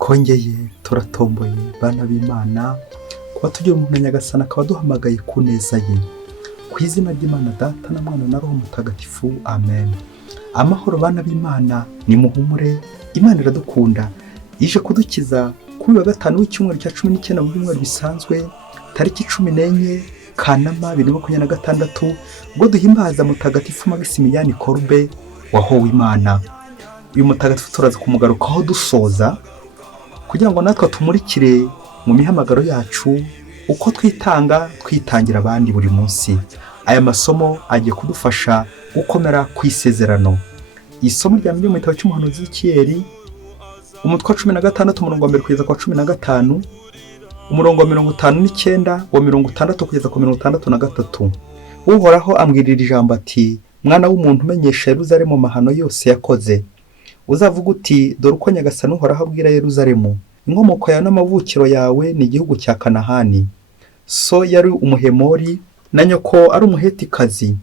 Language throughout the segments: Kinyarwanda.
twongeye turatomboye bana b'Imana kuba tugira umuntu Nyagasani akaba duhamagaye ku neza ye, ku izina ry'Imana Data na Mwana na Roho Mutagatifu, amen. Amahoro bana b'Imana, ni muhumure, Imana iradukunda, ije kudukiza kuri wa gatanu w'icyumweru cya 19 mu byumweru bisanzwe, tariki 14 Kanama 2026, ubwo duhimbaza Mutagatifu Maximilian Kolbe wahowe Imana. Uyu mutagatifu turaza kumugarukaho dusoza kugira ngo natwe tumurikire mu mihamagaro yacu uko twitangira abandi buri munsi. Aya masomo agiye kudufasha gukomera ku isezerano. Isomo rya mbere mu gitabo cy'umuhanuzi Ezekiyeli, umutwe wa 16 umurongo wa 1 kugeza kwa 15, umurongo wa 59 wa 60 kugeza kwa 63. Uhoraho ambwirira ijambo ati, mwana w'umuntu, umenyesha Yerusalemu amahano yose yakoze. Uzavuga uti, dore uko Nyagasani Uhoraho abwira Yerusalemu, inkomoko yawe n'amavukiro yawe ni igihugu cya Kanahani. So yari umuhemori na nyoko ari umuhetikazi.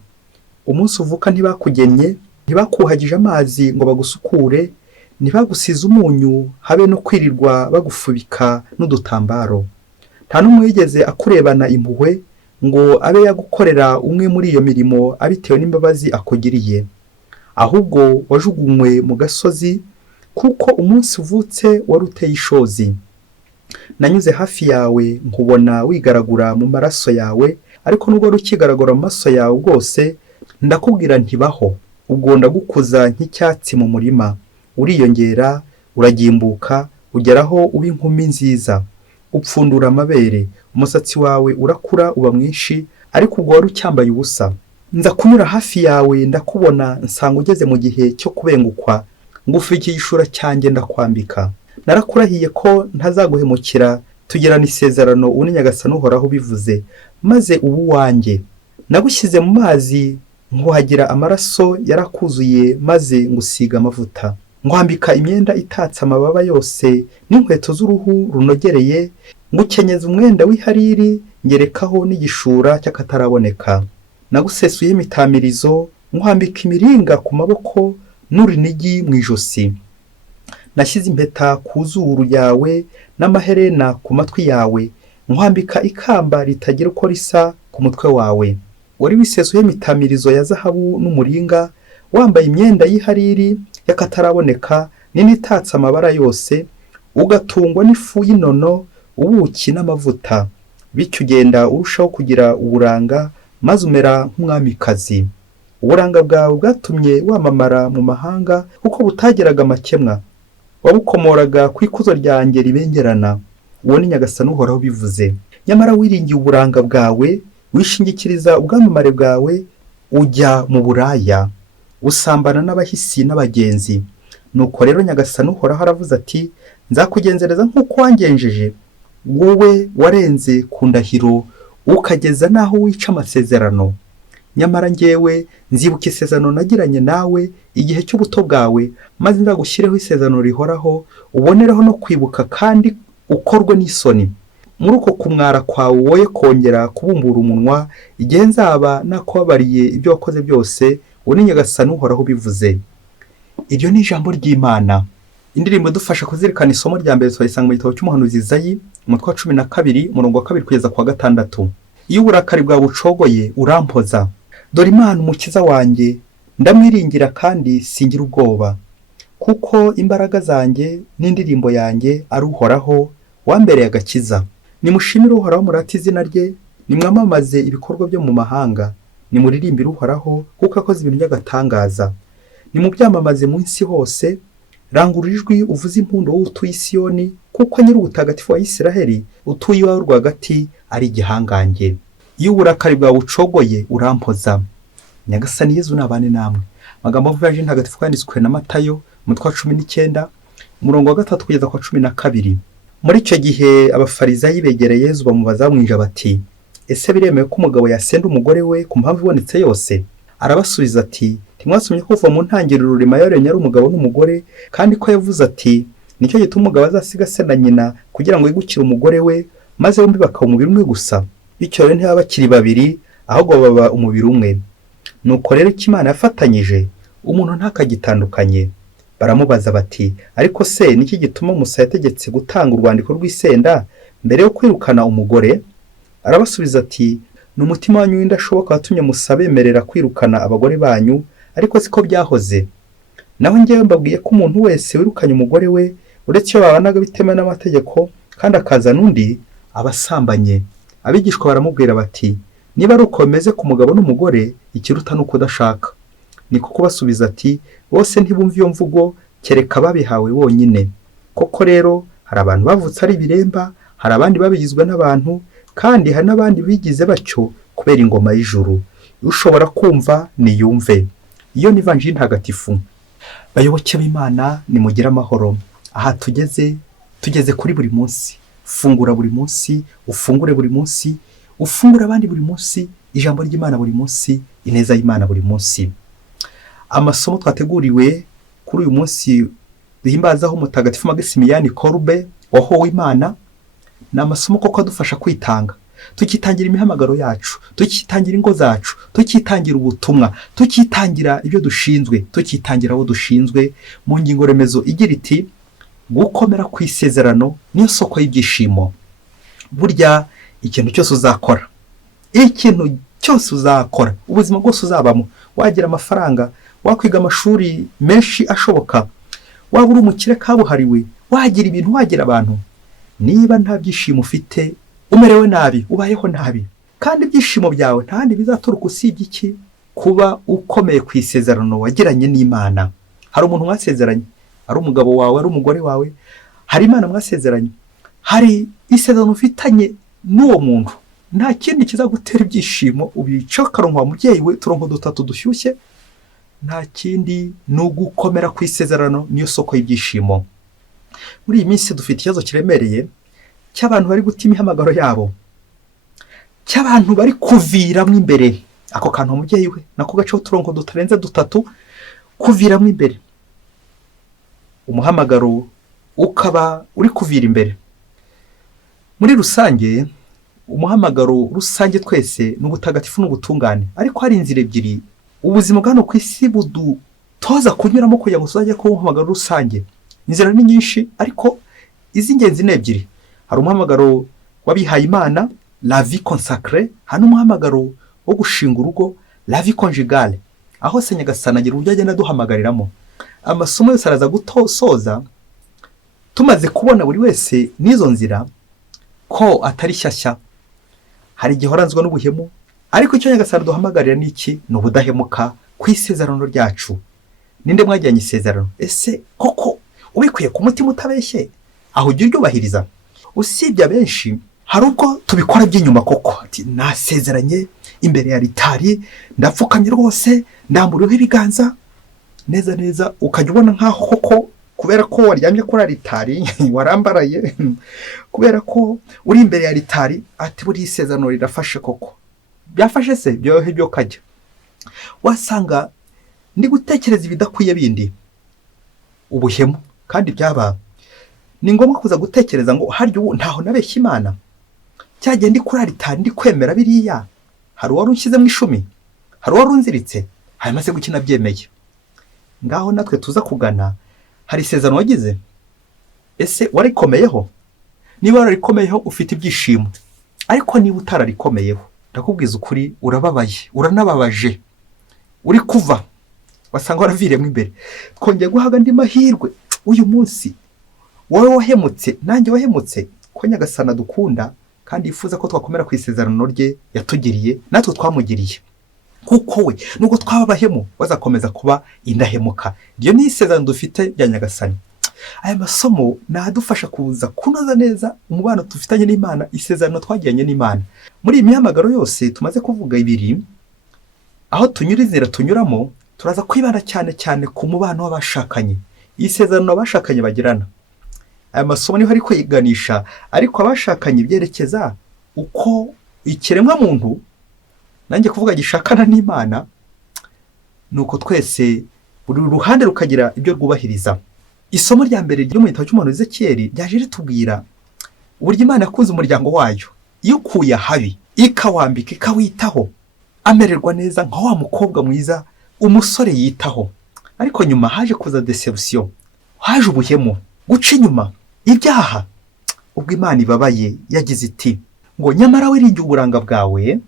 Umunsi uvuka ntibakugennye, ntibakuhagije amazi ngo bagusukure, ntibagusize umunyu, habe no kwirirwa bagufubika n'udutambaro. Nta n'umwe yigeze akurebana impuhwe ngo abe yagukorera umwe muri iyo mirimo abitewe n'imbabazi akugiriye. Ahubwo wajugunywe mu gasozi, kuko umunsi uvutse wari uteye ishozi. Nanyuze hafi yawe nkubona wigaragura mu maraso yawe, ariko nubwo rukigaragura mu maso yawe bwose, ndakubwira ntibaho. Ubwo ndagukuza nk'icyatsi mu murima, uriyongera, uragimbuka, ugeraho uba inkumi nziza, upfundura amabere, umusatsi wawe urakura uba mwinshi, ariko ubwo wari ucyambaye ubusa. Nza kunyura hafi yawe ndakubona, nsanga ugeze mu gihe cyo kubengukwa, ngufikiye igishura cyanjye ndakwambika. Narakurahiye ko ntazaguhemukira, tugirana isezerano, uwo ni Nyagasani Uhoraho ubivuze, maze ubu wanjye. Nagushyize mu mazi, nkuhagira amaraso yarakuzuye, maze ngusiga amavuta. Ngwambika imyenda itatse amababa yose n'inkweto z'uruhu runogereye, ngukenyeza umwenda w'ihariri, ngerekaho n'igishura cy'akataraboneka. Nagusesuye imitamirizo, nkwambika imiringa ku maboko n'urinigi mu ijosi. Nashyize impeta ku zuru yawe n'amaherena ku matwi yawe, nkwambika ikamba ritagira uko risa ku mutwe wawe. Wari wisesuye imitamirizo ya zahabu n'umuringa, wambaye imyenda y'ihariri y'akataraboneka n'itatse amabara yose, ugatungwa n'ifu y'inono, ubuki n'amavuta. Bityo ugenda urushaho kugira uburanga, maze umera nk'umwamikazi. Uburanga bwawe bwatumye wamamara mu mahanga, kuko butageraga amakemwa. Wabukomoraga ku ikuzo ryanjye ribengerana. Uwo ni Nyagasani Uhoraho ubivuze. Nyamara wiringiye uburanga bwawe, wishingikiriza ubwamamare bwawe, ujya mu buraya, usambana n'abahisi n'abagenzi. Nuko rero Nyagasani Uhoraho aravuze ati, nzakugenzereza nk'uko wangenjeje. Wowe warenze ku ndahiro, ukageza naho wica amasezerano. Nyamara njyewe nzibuka isezerano nagiranye nawe igihe cy'ubuto bwawe, maze ndagushyireho isezerano rihoraho, ubonereho no kwibuka kandi ukorwe n'isoni. Muri uko kumwara kwawe woye kongera kubumbura umunwa, igihe nzaba nakubabariye ibyo wakoze byose, uwo ni Nyagasani Uhoraho ubivuze. Iryo ni ijambo ry'Imana. Indirimbo idufasha kuzirikana isomo rya mbere twayisanga mu gitabo cy'umuhanuzi Izayi, umutwe wa 12 umurongo wa 2 kugeza kwa 6. Iyo uburakari bwawe bucogoye urampoza. Dore Imana umukiza wanjye, ndamwiringira kandi singira ubwoba, kuko imbaraga zanjye n'indirimbo yanjye ari Uhoraho wambereye agakiza. Nimushimire Uhoraho, murate izina rye, nimwamamaze ibikorwa byo mu mahanga. Nimuririmbire Uhoraho, kuko akoze ibintu by'agatangaza. Nimubyamamaze mu isi hose. Rangurura ijwi uvuze impundu, wowe utuye i Siyoni, kuko nyiri ubutagatifu wa Isiraheli utuye iwawe rwagati ari igihangange. Iyo uburakari bwawe bucogoye urampoza. Nyagasani Yezu nabane namwe. Magambo y'Evanjili ntagatifu yanditswe na Matayo, umutwe wa 19 umurongo wa 3 kugeza kwa 12. Muri icyo gihe abafarizayi begereye Yezu bamubaza bamwinja bati, ese biremewe ko umugabo yasenda umugore we ku mpamvu ibonetse yose? Arabasubiza ati, ntimwasomye ko kuva mu ntangiriro Rurema yaremye ari umugabo n'umugore, kandi ko yavuze ati, nicyo gituma umugabo azasiga se na nyina kugira ngo yigukire umugore we, maze bombi bakaba umubiri umwe gusa. Bityo rero ntibaba bakiri babiri, ahubwo baba umubiri umwe. Nuko rero icyo Imana yafatanyije, umuntu ntakagitandukanye. baramubaza bati ariko se niki gituma Musa yategetse gutanga urwandiko rw'isenda mbere yo kwirukana umugore? Arabasubiza ati ni umutima wanyu w'indashoboka watumye Musa bemerera kwirukana abagore banyu, ariko siko byahoze. Naho njyewe mbabwiye ko umuntu wese wirukanye umugore we uretse iyo babanaga bitemewe n'amategeko kandi akazana undi abasambanye. Abigishwa baramubwira bati niba ari uko bimeze ku mugabo n'umugore, ikiruta ni ukudashaka. Niko kubasubiza ati bose ntibumva iyo mvugo kereka babihawe bonyine. Koko rero hari abantu bavutse ari ibiremba, hari abandi babigizwe n'abantu, kandi hari n'abandi bigize batyo kubera ingoma y'ijuru. Ushobora kumva niyumve. Iyo ni ivanjiri ntagatifu. Bayoboke b'Imana nimugire amahoro. Aha tugeze kuri buri munsi. Fungura buri munsi, ufungure buri munsi, ufungura abandi buri munsi, ijambo ry'Imana buri munsi, ineza y'Imana buri munsi. Amasomo twateguriwe kuri uyu munsi duhimbazaho Mutagatifu Maximilien Kolbe wahowe Imana, ni amasomo koko adufasha kwitanga, tukitangira imihamagaro yacu, tukitangira ingo zacu, tukitangira ubutumwa, tukitangira ibyo dushinzwe, tukitangira abo dushinzwe, mu ngingo remezo igira iti gukomera ku isezerano niyo soko y'ibyishimo. Burya ikintu cyose uzakora, ubuzima bwose uzabamo, wagira amafaranga, wakwiga amashuri menshi ashoboka, waba uri umukire kabuhariwe, wagira ibintu, wagira abantu, niba nta byishimo ufite, umerewe nabi, ubayeho nabi. Kandi ibyishimo byawe nta handi bizaturuka usibye iki? Kuba ukomeye ku isezerano wagiranye n'Imana. Hari umuntu mwasezeranye, ari umugabo wawe, ari umugore wawe, hari Imana mwasezeranye, hari isezerano ufitanye n'uwo muntu. Nta kindi kizagutera ibyishimo ubica karonka mubyeyi we turonko dutatu dushyushye. Nta kindi ni ugukomera ku isezerano niyo soko y'ibyishimo. Muri iyi minsi dufite ikibazo kiremereye cy'abantu bari guta imihamagaro yabo, cy'abantu bari kuviramo imbere. Ako kantu mubyeyi we nako gaceho turonko dutarenze dutatu, kuviramo imbere. Umuhamagaro ukaba uri kuvira imbere. Muri rusange, umuhamagaro rusange twese n'ubutagatifu n'ubutungane, ariko hari inzira ebyiri ubuzima bwa hano ku isi budutoza kunyuramo kugira ngo tuzajye ku muhamagaro rusange. Inzira ni nyinshi, ariko iz'ingenzi ni ebyiri. Hari umuhamagaro w'abihaye Imana, la vie consacrée, hari n'umuhamagaro wo gushinga urugo, la vie conjugale, aho se Nyagasani agira uburyo agenda duhamagariramo. Amasomo yose araza gusoza tumaze kubona buri wese n'izo nzira ko atari shyashya. Hari igihe horanzwa n'ubuhemu, ariko icyo Nyagasani duhamagarira ni iki? Ni ubudahemuka ku isezerano ryacu. Ninde mwajyanye isezerano? Ese koko ubikuye ku mutima utabeshye, aho ujya uryubahiriza? Usibye abenshi, hari ubwo tubikora by'inyuma koko, ati nasezeranye imbere ya ritari, ndapfukamye rwose, ndamburiyeho ibiganza neza, ukajya ubona nkaho koko kubera ko waryamye kuri alitari warambaraye, kubera ko uri imbere ya alitari, ati buri isezerano rirafashe koko. Byafashe se? Byohe byo kajya wasanga ndi gutekereza ibidakwiye bindi, ubuhemu. Kandi byaba ni ngombwa kuza gutekereza ngo harya ubu ntaho nabeshya Imana, cyagiye ndi kuri alitari ndi kwemera biriya, hari uwari unshyizemo ishumi, hari uwari unziritse, hanyuma gukina byemeye. Ngaho natwe tuza kugana, hari isezerano wagize, ese warikomeyeho? Niba wararikomeyeho ufite ibyishimo, ariko niba utararikomeyeho, ndakubwiza ukuri, urababaye, uranababaje, uri kuva, wasanga waraviremo imbere. Twongeye guhaga andi mahirwe uyu munsi. Wowe wahemutse, nanjye wahemutse, ko Nyagasani dukunda kandi yifuza ko twakomera ku isezerano rye yatugiriye, natwe twamugiriye. Kuko we nubwo twababahemu bazakomeza kuba indahemuka. Iyo ni isezerano dufite ya Nyagasani. Aya masomo nadufasha kuza kunoza neza umubano dufitanye n'Imana, isezerano twagiranye n'Imana. Muri iyi mihamagaro yose tumaze kuvuga ibiri, aho tunyura inzira tunyuramo, turaza kwibanda cyane ku mubano w'abashakanye, isezerano abashakanye bagirana. Aya masomo niho ari kwiganisha, ariko abashakanye byerekeza uko ikiremwa muntu, nanjye kuvuga gishakana n'Imana, nuko twese buri ruhande rukagira ibyo rwubahiriza. Isomo rya mbere ryo mu gitabo cy'umuhanuzi Ezekiyeli ryaje ritubwira uburyo Imana yakunze umuryango wayo, iyo ukuye ahabi ikawambika, ikawitaho, amererwa neza nka wa mukobwa mwiza umusore yitaho. Ariko nyuma haje kuza deception, haje ubuhemu, guca inyuma, ibyaha. Ubwo Imana ibabaye yagize iti ngo nyamara wiringiye uburanga bwawe,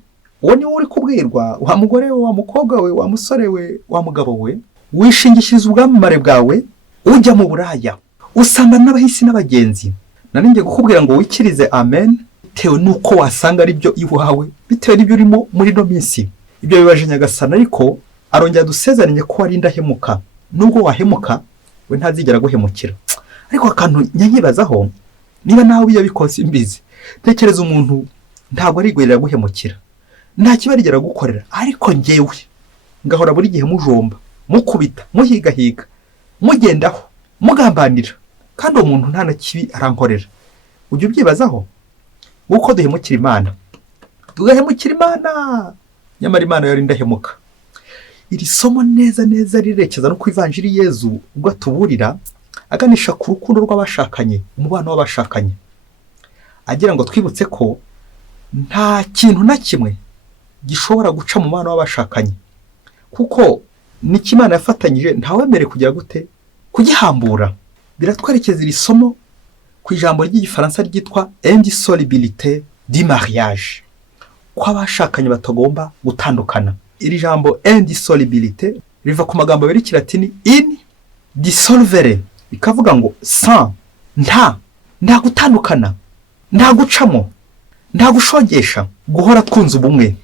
uwo ni wowe uri kubwirwa, wa mugore we, wa mukobwa we, wa musore we, wa mugabo we, wishingishiriza ubwamamare bwawe ujya mu buraya, usambana n'abahisi n'abagenzi. Nari ngiye kukubwira ngo wikirize amen, bitewe nuko wasanga ari byo iwawe, bitewe n'ibyo urimo muri no minsi. Ibyo bibaje Nyagasani, ariko arongera dusezeranye ko ari indahemuka. Nubwo wahemuka, we ntazigera guhemukira. Ariko akantu nyanyibazaho, niba nawe yabikoze imbizi, tekereza umuntu ntabwo arigwerera guhemukira, nta kibarigera gukorera, ariko njyewe ngahora buri gihe mujomba, mukubita, muhigahiga, mugendaho, mugambanira, kandi umuntu nta na kibi arankorera. Ujye ubyibazaho uko duhemukira Imana, tugahemukira Imana, nyamara Imana yari indahemuka. Iri somo neza neza rirekeza no ku ivanjiri Yezu ubwo atuburira aganisha ku rukundo rw'abashakanye, umubano w'abashakanye, agira ngo twibutse ko nta kintu na kimwe gishobora guca mu mubano w'abashakanye, kuko n'Imana yafatanyije ntawemere kugira gute kugihambura. Biratwerekeza iri somo ku ijambo ry'igifaransa ryitwa indissolubilité du mariage, ko abashakanye batagomba gutandukana. Iri jambo indissolubilité riva ku magambo abiri kilatini in dissolvere, bikavuga ngo sans, nta gutandukana, nta gucamo, nta gushongesha, guhora twunze ubumwe.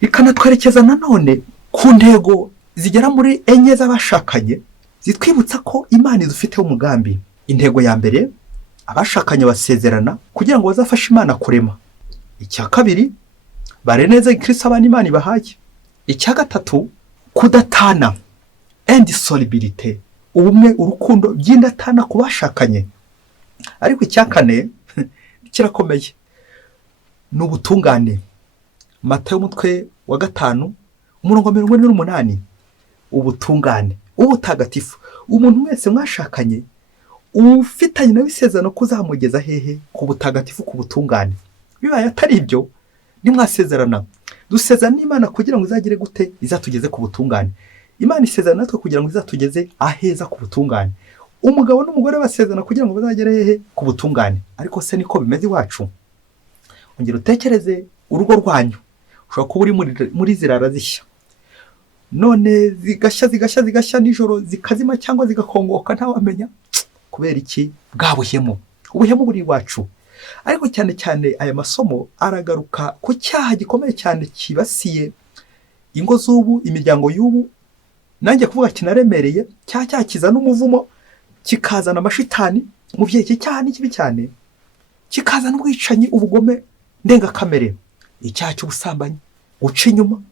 Rikanatwerekeza nanone ku ntego zigera muri enye z'abashakanye, zitwibutsa ko Imana idufiteho umugambi. Intego ya mbere, abashakanye basezerana kugira ngo bazafashe Imana kurema. Icya kabiri, bare neza Kristo abana Imana ibahaye. Icya gatatu, kudatana, indissolubilité, ubumwe, urukundo by'indatana ku bashakanye. Ariko icya kane kirakomeye, ni ubutungane. Matayo umutwe wa 5 umurongo 48, ubutungane, ubutagatifu. Umuntu wese mwashakanye ufitanye nawe isezerano kuzamugeza hehe? Ku butagatifu, ku butungane. Bibaye atari ibyo, nimwasezerana, dusezerana n'Imana kugira ngo izagire gute? Izatugeze ku butungane. Imana isezerana natwe kugira ngo izatugeze aheza ku butungane. Umugabo n'umugore basezerana kugira ngo bazagere hehe? Ku butungane. Ariko se niko bimeze iwacu? Ongera utekereze urugo rwanyu, ushobora kuba uri muri zirara zishya, none zigashya nijoro zikazima cyangwa zigakongoka ntawamenya. Kubera iki? Bwa buhemu. Ubuhemu buri iwacu. Ariko cyane cyane aya masomo aragaruka ku cyaha gikomeye cyane kibasiye ingo z'ubu, imiryango y'ubu. Nanjye kuvuga kinaremereye, cyaha kizana umuvumo, kikazana amashitani. Umubyeyi, iki cyaha ni kibi cyane, kikazana ubwicanyi, ubugome ndengakamere. Icyaha cy'ubusambanyi, guca inyuma.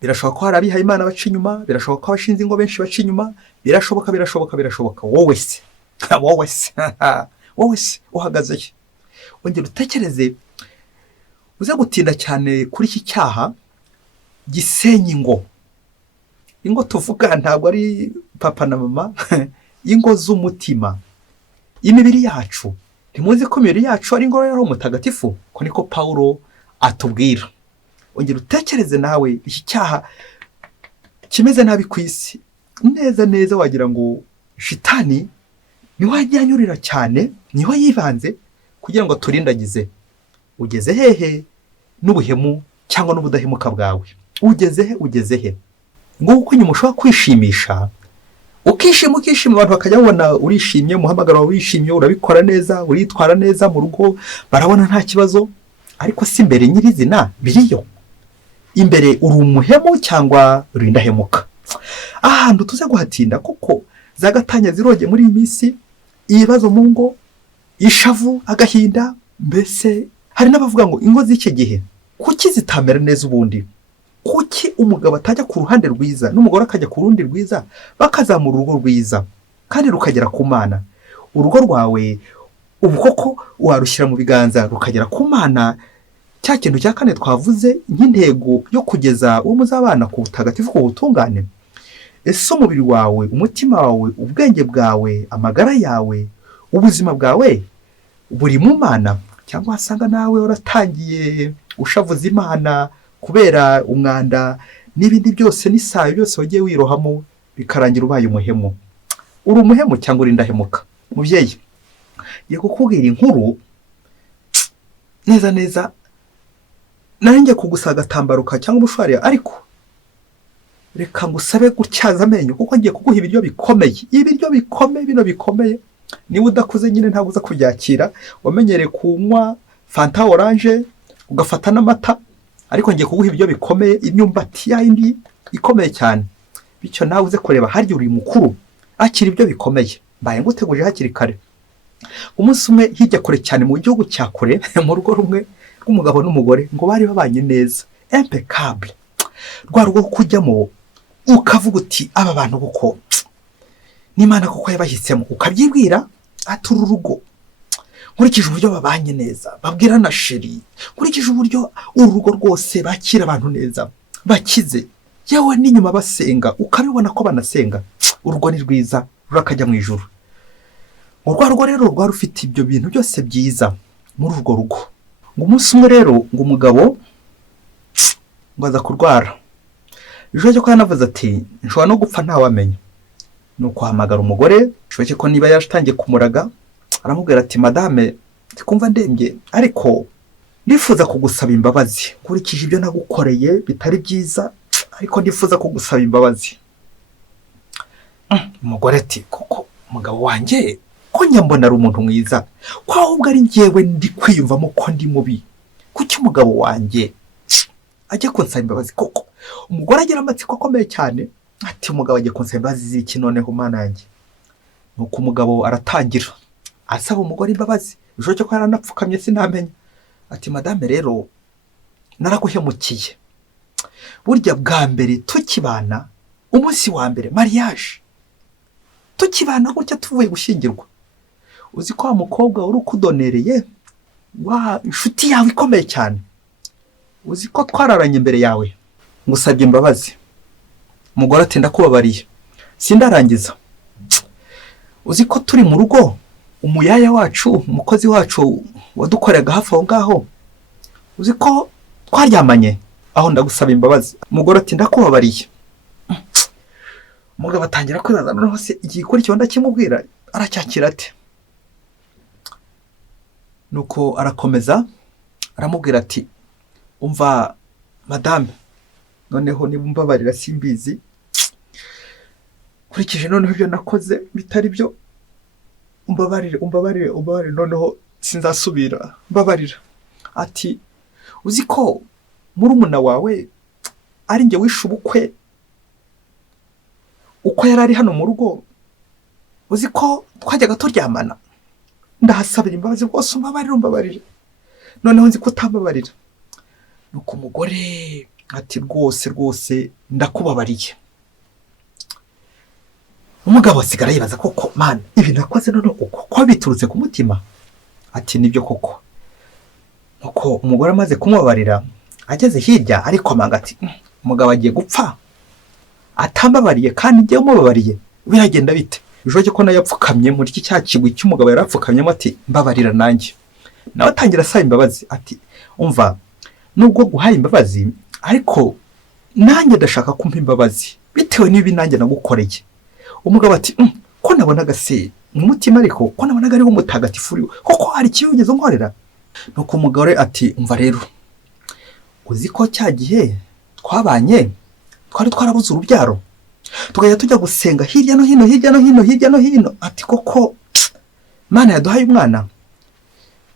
Birashoboka ko hari abihaye Imana baca inyuma, birashoboka ko abashinze ingo benshi baca inyuma, birashoboka. Wowe se uhagaze he? Ongera utekereze, uze gutinda cyane kuri iki cyaha gisenya ingo. Ingo tuvuga ntabwo ari papa na mama, ingo z'umutima, imibiri yacu. Ntimuzi ko imibiri yacu ari ingoro y'Roho Mutagatifu? Ko niko Pawulo atubwira. Ongera utekereze nawe iki cyaha kimeze nabi ku isi. Neza wagira ngo shitani niho yanyurira cyane, niho yivanze kugira ngo turindagize. Ugeze hehe n'ubuhemu cyangwa n'ubudahemuka bwawe? Ugeze he? Ngo uko nyuma ushobora kwishimisha, ukishima abantu bakajya babona urishimye, umuhamagaro wawe urishimye, urabikora neza, uritwara neza mu rugo, barabona nta kibazo. Ariko si imbere nyirizina biriyo. Imbere uri umuhemu cyangwa uri indahemuka? Ahantu tuze guhatinda kuko zagatanya ziroge muri iyi minsi, ibibazo mu ngo, ishavu, agahinda. Mbese hari n'abavuga ngo ingo z'iki gihe kuki zitamera neza ubundi? Kuki umugabo atajya ku ruhande rwiza n'umugore akajya ku rundi rwiza, bakazamura urugo rwiza kandi rukagera ku Mana? Urugo rwawe ubu koko warushyira mu biganza rukagera ku Mana. Cya kintu cya kane twavuze nk'intego yo kugeza uwo muzabana ku butagatifu, ku butungane. Ese umubiri wawe, umutima wawe, ubwenge bwawe, amagara yawe, ubuzima bwawe buri mu Mana? Cyangwa wasanga nawe waratangiye ushavuza Imana kubera umwanda n'ibindi byose n'isayo byose wagiye wirohamo, bikarangira ubaye umuhemu. Uri umuhemu cyangwa uri indahemuka? mubyeyi ngiye kukubwira inkuru neza neza, nanjye kugusaba agatambaro ka cyangwa umushwari, ariko reka ngusabe gutyaza amenyo kuko ngiye kuguha ibiryo bikomeye, bino bikomeye. Niba udakuze nyine ntabwo uza kubyakira, wamenyereye kunywa fanta oranje ugafata n'amata, ariko ngiye kuguha ibiryo bikomeye, imyumbati yindi ikomeye cyane, bityo nawe uze kureba harya uri mukuru akira ibyo bikomeye. Mbaye nguteguje hakiri kare. Umunsi umwe hirya kure cyane mu gihugu cya kure, mu rugo rumwe rw'umugabo n'umugore ngo bari babanye neza impeccable, rwa rugo kujyamo ukavuga uti aba bantu kuko n'Imana kuko yabahisemo, ukabyibwira ati uru rugo nkurikije uburyo babanye neza, babwira na sheri, nkurikije uburyo uru rugo rwose bakira abantu neza, bakize, yewe n'inyuma basenga, ukabibona ko banasenga, urugo ni rwiza rurakajya mu ijuru. Urwo rugo rero rwari rufite ibyo bintu byose byiza muri urwo rugo. Ngo umunsi umwe rero ngo umugabo ngo aza kurwara, ejo ko yanavuze ati nshobora no gupfa ntawamenya. Nuko ahamagara umugore, shoke ko niba yatangiye kumuraga, aramubwira ati madame ndikumva ndembye, ariko ndifuza kugusaba imbabazi nkurikije ibyo nagukoreye bitari byiza, ariko ndifuza kugusaba imbabazi. Umugore ati kuko umugabo wanjye ko nyambona ari umuntu mwiza, ko ahubwo ari njyewe ndi kwiyumvamo ko ndi mubi, kuki umugabo wanjye ajya kunsaba imbabazi koko? Umugore agira amatsiko akomeye cyane, ati umugabo agiye kunsaba imbabazi z'iki noneho mana yanjye? Nuko umugabo aratangira asaba umugore imbabazi, bishoboke ko yaranapfukamye sinamenya, ati madame rero naraguhemukiye, burya bwa mbere tukibana, umunsi wa mbere mariage tukibana gutya tuvuye gushyingirwa, uzi ko wa mukobwa uri ukudonereye wa inshuti yawe ikomeye cyane, uzi ko twararanye imbere yawe, ngusabye imbabazi. Umugore ati ndakubabariye sindarangiza, uzi ko turi mu rugo umuyaya wacu, umukozi wacu wadukoreraga hafi aho ngaho, uzi ko twaryamanye, aho ndagusaba imbabazi. Umugore ati ndakubabariye. Umugabo atangira kwibaza noneho se igikurikiyeho ndakimubwira aracyakira ate? Nuko arakomeza aramubwira ati umva madame, noneho niba umbabarira simbizi, kurikije noneho ibyo nakoze bitari byo, umbabarire noneho sinzasubira, mbabarira. Ati uzi ko murumuna wawe ari njye wishe ubukwe uko yari ari hano mu rugo, uzi ko twajyaga turyamana, ndahasabira imbabazi rwose, umbabarire, noneho nzi ko utambabarira. Nuko umugore ati rwose ndakubabariye. Umugabo asigara yibaza koko mana ibi nakoze none uko biturutse ku mutima? Ati nibyo koko. Nuko umugore amaze kumubabarira, ageze hirya ariko amanga ati umugabo agiye gupfa atambabariye kandi njye umubabariye, biragenda bite? Bishoboke ko nayo yapfukamye muri iki cyakigwi cy'umugabo yarapfukamyemo, ati mbabarira nanjye. Nawe atangira asaba imbabazi, ati umva nubwo guhaye imbabazi, ariko nanjye ndashaka kumpa imbabazi bitewe n'ibi nanjye nagukoreye. Umugabo ati ko nabonaga se mu mutima, ariko ko nabonaga ari umutagatifu uriwe, koko hari ikiyugeze nkorera? Nuko umugore ati umva rero, uzi ko cya gihe twabanye twari twarabuze urubyaro, tugahita tujya gusenga hirya no hino, ati koko Mana yaduhaye umwana.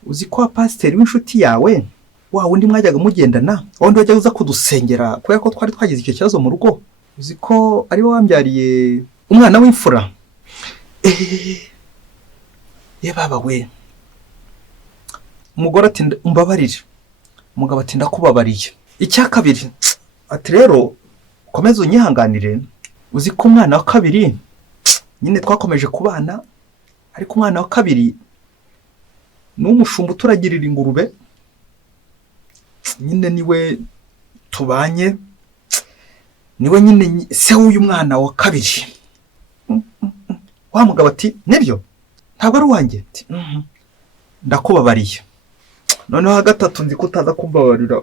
Uzi ko wa pasiteri w'inshuti yawe wa wundi mwajyaga mugendana, wundi wajyaga uza kudusengera kubera ko twari twagize icyo kibazo mu rugo, uzi ko ari we wambyariye umwana w'imfura. Baba we. Umugore ati umbabarire. Umugabo ati ndakubabariye. Icya kabiri ati rero komeza unyihanganire, uzi ko umwana wa kabiri nyine twakomeje kubana, ariko umwana wa kabiri n'umushumba turagirira ingurube, nyine niwe tubanye, niwe nyine se w'uyu mwana wa kabiri. Wa mugabo ati nibyo ntabwo ari uwanjye? Ndakubabariye. Noneho gatatu nzi ko utaza kumbabarira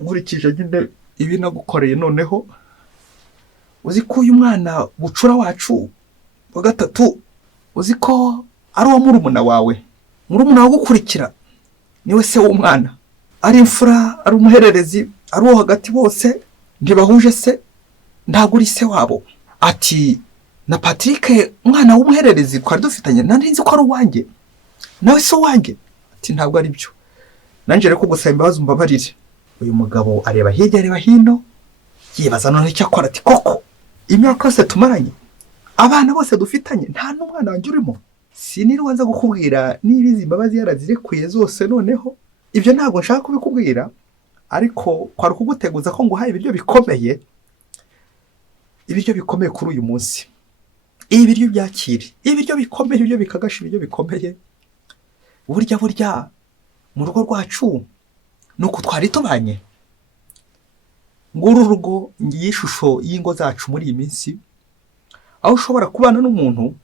nkurikije nyine ibi nagukoreye. Noneho uzi ko uyu mwana bucura wacu wa gatatu, uzi ko ari uwo murumuna wawe, murumuna wagukurikira niwe se w'umwana, ari imfura, ari umuhererezi, ari uwo hagati, bose ntibahuje se, ntabwo uri se wabo. Ati na Patrick umwana w'umuhererezi twari dufitanye nandi nzi ko ari uwanjye, nawe se uwanjye? Ati ntabwo ari byo, nanjye rero kugusaba imbabazi umbabarire. Uyu mugabo areba hirya areba hino, yibaza none icyo akora. Ati koko imyaka yose tumaranye, abana bose dufitanye, nta n'umwana wanjye urimo? Sinirwa nza gukubwira niba izi mbabazi yarazirekuye zose, noneho ibyo ntabwo nshaka kubikubwira, ariko kwari kuguteguza ko nguhaye ibiryo bikomeye, ibiryo bikomeye kuri uyu munsi. Ibi biryo byakire, ibiryo bikomeye, ibiryo bikagasha, ibiryo bikomeye. Burya mu rugo rwacu nuko twari tubanye. Nguru rugo ngiye ishusho y'ingo zacu muri iyi minsi, aho ushobora kubana n'umuntu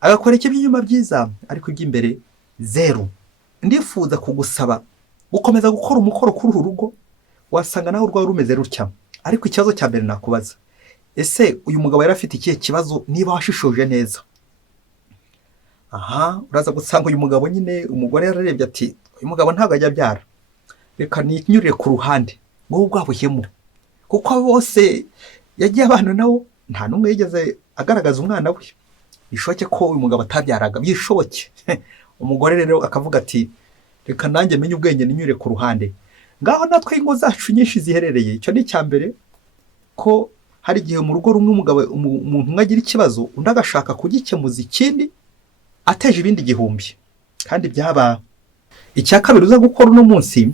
agakora iby'inyuma byiza ariko iby'imbere zero. Ndifuza kugusaba gukomeza gukora umukoro kuri uru rugo, wasanga nawe urwawe rumeze rutya. Ariko ikibazo cya mbere nakubaza, ese uyu mugabo yari afite ikihe kibazo niba washishoje neza? Aha, uraza gusanga uyu mugabo nyine umugore yararebye ati uyu mugabo ntabwo ajya abyara, reka ninyurire ku ruhande ngo ubwabuhemu, kuko bose yagiye abana nawo nta n'umwe yigeze agaragaza umwana we. Bishoboke ko uyu mugabo atabyaraga, bishoboke. Umugore rero akavuga ati reka nanjye menye ubwenge ninyure ku ruhande. Ngaho natwe ingo zacu nyinshi ziherereye, icyo ni icya mbere, ko hari igihe mu rugo rumwe umuntu umwe agira ikibazo, undi agashaka kugikemuza ikindi ateje ibindi gihumbi, kandi byaba. Icya kabiri uza gukora uno munsi,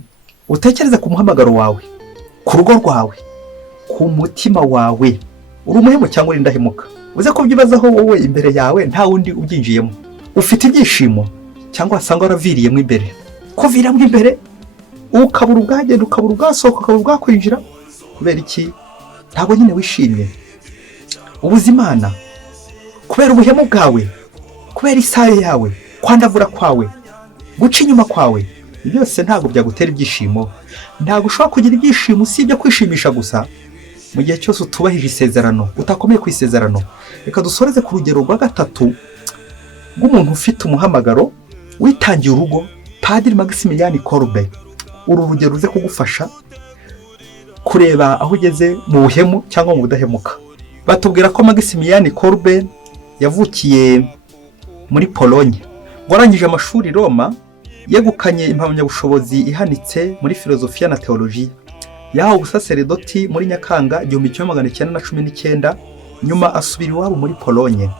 utekereze ku muhamagaro wawe, ku rugo rwawe, ku mutima wawe. Uri umuhemu cyangwa uri indahemuka? Uze kubyibazaho wowe imbere yawe, nta wundi ubyinjiyemo. Ufite ibyishimo cyangwa wasanga waraviriyemo imbere? Kuviramo imbere ukabura ubwagenda, ukabura ubwasohoka, ukabura ubwakwinjira, kubera iki? Ntabwo nyine wishimye. Ubuze Imana kubera ubuhemu bwawe, kubera isaye yawe, kwandavura kwawe, guca inyuma kwawe. Byose ntabwo byagutera ibyishimo. Ntabwo ushobora kugira ibyishimo usibye kwishimisha gusa mu gihe cyose utubahije isezerano, utakomeye ku isezerano. Reka dusoreze ku rugero rwa gatatu rw'umuntu ufite umuhamagaro witangiye urugo, Padiri Maximilian Kolbe. Uru rugero ruze kugufasha kureba aho ugeze mu buhemu cyangwa mu budahemuka. Batubwira ko Maximilian Kolbe yavukiye muri Pologne, ngo arangije amashuri Roma, yegukanye impamyabushobozi ihanitse muri filozofiya na teolojiya. Yahawe ubusaseredoti muri Nyakanga 1919, nyuma asubira iwabo muri Pologne.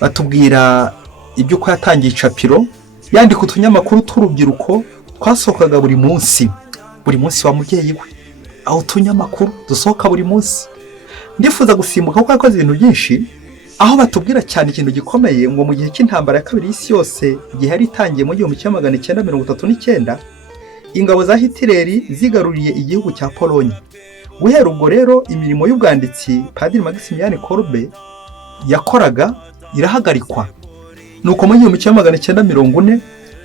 Batubwira iby'uko yatangiye icapiro, yandika utunyamakuru tw'urubyiruko twasohokaga buri munsi wa mubyeyi we. Aho utunyamakuru dusohoka buri munsi. Ndifuza gusimbuka kuko yakoze ibintu byinshi, aho batubwira cyane ikintu gikomeye, ngo mu gihe cy'intambara ya kabiri y'isi yose, igihe yari itangiye mu 1939, ingabo za Hitler zigaruriye igihugu cya Pologne. Guhera ubwo rero imirimo y'ubwanditsi Padiri Maximilian Kolbe yakoraga irahagarikwa. Nuko mu 1940,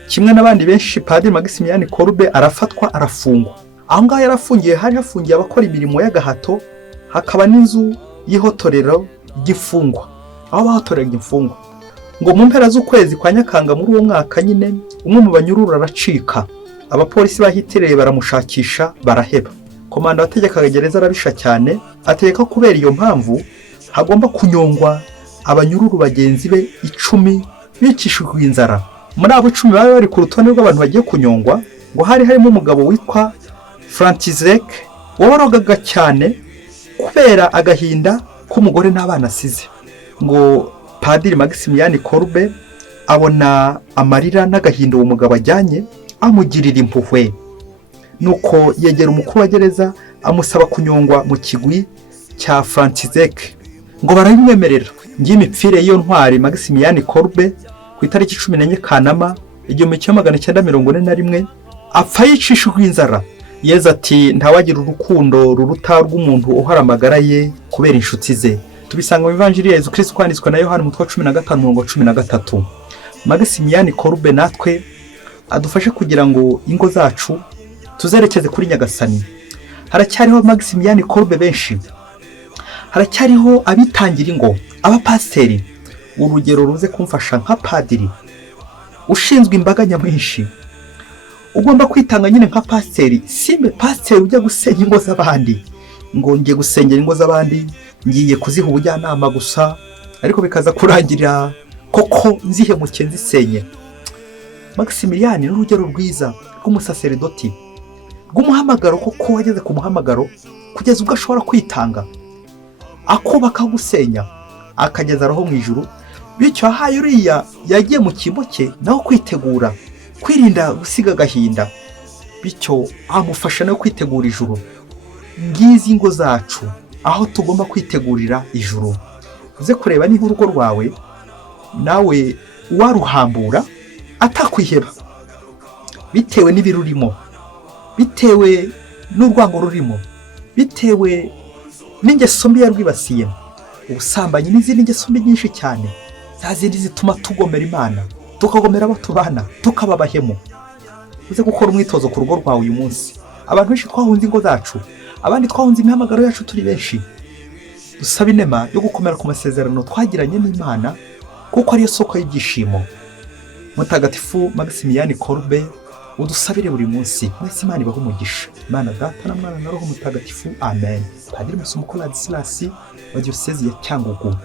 kimwe n'abandi benshi, Padiri Maximilian Kolbe arafatwa, arafungwa. Aho ngaho yarafungiye, hari hafungiye abakora imirimo y'agahato, hakaba n'inzu y'ihotorero ry'imfungwa, aho bahotoreraga imfungwa. Ngo mu mpera z'ukwezi kwa Nyakanga muri uwo mwaka nyine, umwe mu banyururu aracika. Abapolisi ba Hitler baramushakisha, baraheba. Komanda wategekaga gereza arabisha cyane, ategeka kubera iyo mpamvu hagomba kunyongwa abanyururu bagenzi be 10 bicishijwe inzara. Muri abo 10 bari bari ku rutonde rw'abantu bagiye kunyongwa, ngo hari harimo umugabo witwa František worogaga cyane kubera agahinda k'umugore n'abana asize. Ngo Padiri Maximilian Kolbe abona amarira n'agahinda uwo mugabo ajyanye, amugirira impuhwe. Nuko yegera umukuru wa gereza amusaba kunyongwa mu kigwi cya František. Ngo barabimwemerera. Ngimipfire y'iyo ntwari Maximilian Kolbe ku itariki 14 Kanama 1941 apfa yicishijwe inzara. Yezu ati ntawagira urukundo ruruta rw'umuntu uhara amagara ye kubera inshuti ze. Tubisanga mu Evanjiri ya Yezu Kristo kwanditswe na Yohana umutwe 15:13. Maximilian Kolbe natwe adufashe kugira ngo ingo zacu tuzerekeze kuri Nyagasani. Haracyariho Maximilian Kolbe benshi, haracyariho abitangira ingo, abapasiteri. Urugero ruze kumfasha nka padiri ushinzwe imbaga nyamwinshi, ugomba kwitanga nyine nka pasiteri. Simbe pasiteri ujya gusenya ingo z'abandi, ngo ngiye gusengera ingo z'abandi, ngiye kuziha ubujyanama gusa, ariko bikaza kurangirira koko nzihemukiye nzisenye. Maximilian ni urugero rwiza rw'umusaseredoti, rw'umuhamagaro koko wageze ku muhamagaro kugeza ubwo ashobora kwitanga, akubaka gusenya, akageza roho mu ijuru. Bityo ahaye uriya yagiye mu cyimbo cye naho kwitegura, kwirinda gusiga agahinda, bityo amufasha no kwitegura ijuru. Ngizi ingo zacu aho tugomba kwitegurira ijuru. Uze kureba niba urugo rwawe nawe waruhambura atakwiheba, bitewe n'ibirurimo, bitewe n'urwango rurimo, bitewe n'ingeso mbi yarwibasiye, ubusambanyi n'izindi ngeso mbi nyinshi cyane, za zindi zituma tugomera Imana, tukagomera abo tubana, tukaba abahemu. Uze gukora umwitozo ku rugo rwawe uyu munsi. Abantu benshi twahunze ingo zacu, abandi twahunze imihamagaro yacu turi benshi. Dusaba inema yo gukomera ku masezerano twagiranye n'Imana, kuko ariyo soko y'ibyishimo. Mutagatifu Maximilian Kolbe, udusabire buri munsi. Mwese Imana ibahe umugisha. Imana Data na Mwana na Roho Mutagatifu. Amen. Padiri Musumbuko Ladislas wa Diyosezi ya Cyangugu.